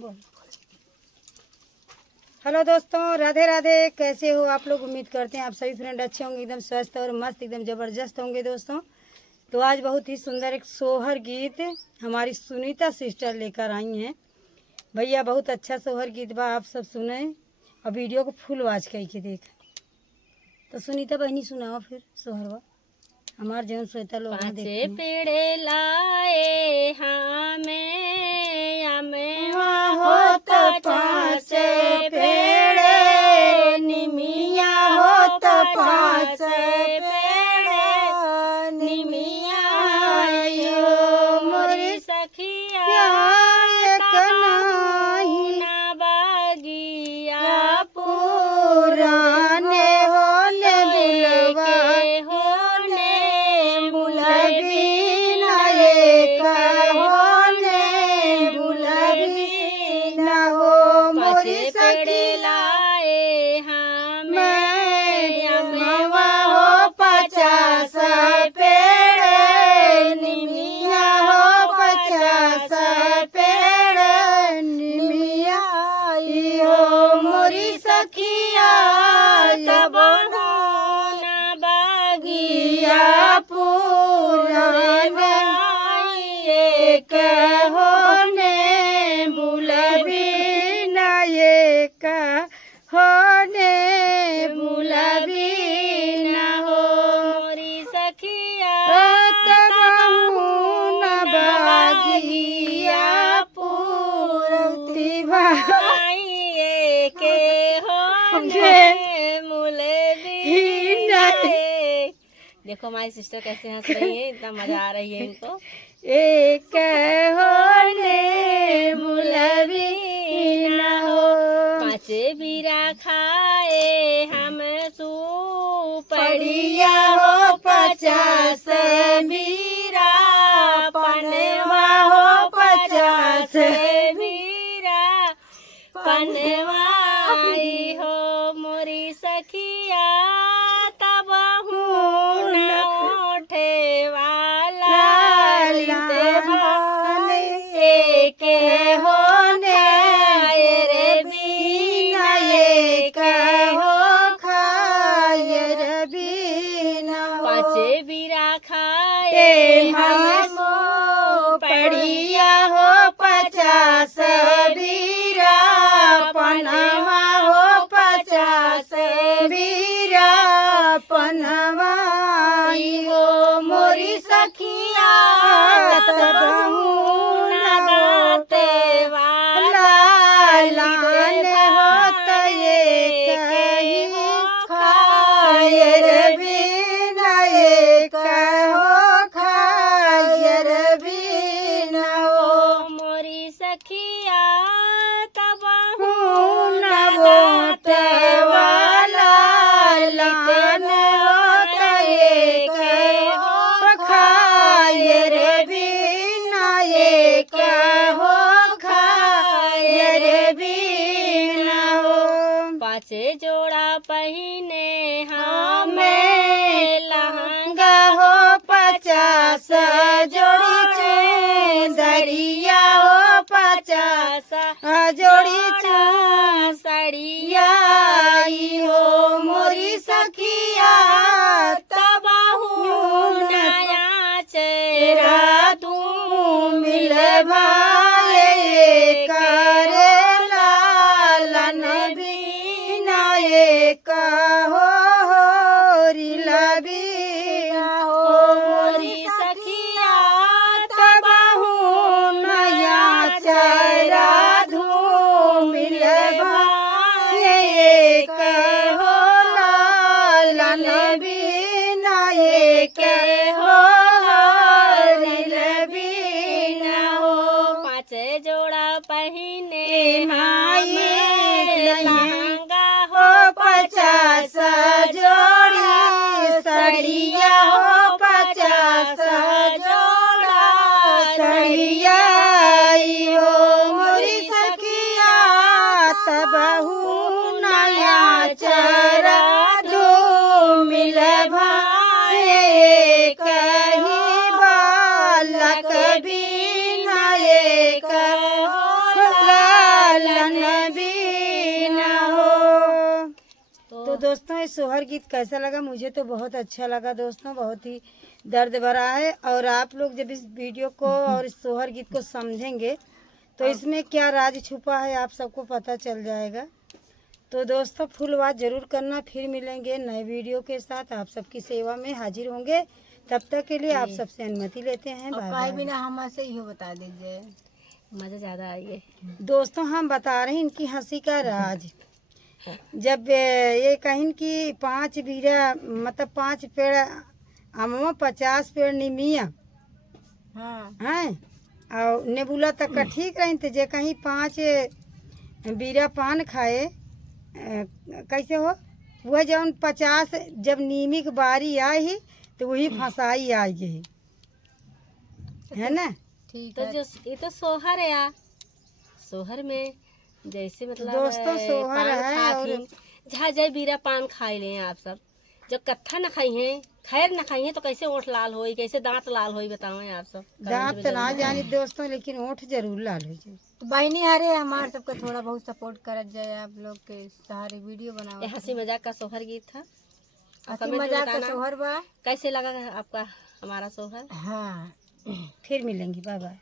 बोल। हेलो दोस्तों, राधे राधे। कैसे हो आप लोग? उम्मीद करते हैं आप सभी फ्रेंड अच्छे होंगे, एकदम स्वस्थ और मस्त, एकदम ज़बरदस्त होंगे दोस्तों। तो आज बहुत ही सुंदर एक सोहर गीत हमारी सुनीता सिस्टर लेकर आई हैं। भैया बहुत अच्छा सोहर गीत बा, आप सब सुने और वीडियो को फुल वॉच करके देख। तो सुनीता बहनी सुनाओ फिर सोहरवा हमार जौन श्रोता लोग पाँचे पेड़े लाए हमें होत पाँचे पेड़े निमिया होत पाँचे पेड़े निमिया यो मोरी सखिया ना बागिया पुराने होने के होने पेड़े लाए हमें हो 50 पेड़े निमिया हो 50 पेड़े निमिया हो मोरी सखिया तब ना बागिया पुराने एक होने बुलबी होने बुलबी न हो मोरी सखिया न बागिया पूरती भाई के होने मुलबी नहीं। देखो हमारी सिस्टर कैसे हंस रही है, इतना मजा आ रही है इनको। एक होने बुलबी न हो पाँचे बीरा खाए हम सुपड़िया हो 50 बीरा पनवा हो 50 बीरा पनवाई हो मोरी सखिया तब उठे वाला एक होने रे बीना एक हो खाए बीना पाँचे बीरा खाए हम पड़िया हो 50 बीरा पनवा हो 50 बीरा पनवाई हो मोरी सखिया तब दाते वाला लान होत एक ही खाए रे बीना एक हो खाए रे बीना हो मोरी सखिया तब दाते वाला लान होत एक हो खाए रे बीना एक हो खाए रे बीना हो पाँचे जोड़ा पहिने हमें लहंगा हो 50 जोड़ी चुंदरिया हो 50 जोड़ी साड़िया हो मोरी सखिया तब नया चेहरा तू मिल भाई करे लालन बीना एक हो रिलबीना हो मोरी सखिया तब नया चेहरा धू मिल भाई एक हो लालन बीना एक हो रिलबीना हो तो दोस्तों ये सोहर गीत कैसा लगा? मुझे तो बहुत अच्छा लगा दोस्तों, बहुत ही दर्द भरा है। और आप लोग जब इस वीडियो को और इस सोहर गीत को समझेंगे तो इसमें क्या राज छुपा है आप सबको पता चल जाएगा। तो दोस्तों फुल बात जरूर करना। फिर मिलेंगे नए वीडियो के साथ, आप सबकी सेवा में हाजिर होंगे। तब तक के लिए आप सबसे अनुमति लेते हैं। Bye bye. बिना हम से ही बता दीजिए, मजा ज्यादा आई है। दोस्तों हम बता रहे हैं इनकी हंसी का राज। जब ये कहीं कि 5 बीघा मतलब 5 पेड़ अमवा 50 पेड़ निमिया हैं और नेबुला तक का ठीक रही थे। जे कहीं 5 बीरा पान खाए कैसे हो वह जब 50 जब नीमी की बारी आई ही तो वही फंसाई आई गई है ना। ठीक तो जो ये तो सोहर है यार, सोहर में जैसे मतलब दोस्तों सोहर है और जहाँ जय बीरा पान खाई ले आप सब। जब कत्था न खाई हैं, खैर न खाई हैं तो कैसे ओठ लाल होई, कैसे दांत लाल होई बताओ आप सब। दांत तो ना जानी दोस्तों लेकिन ओठ जरूर लाल हो जाए। तो बहनी हरे हमारे सबका थोड़ा बहुत सपोर्ट कर जाए, आप लोग के सारे वीडियो बनाओ। हंसी मजाक का सोहर गीत था, हंसी मजाक का सोहर बा। कैसे लगा आपका हमारा सोहर? हाँ फिर मिलेंगे। Bye bye.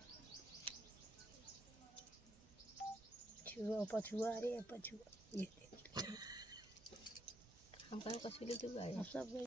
छुआ पछुआ रे पछुआ ये हम कहीं कछुआ सब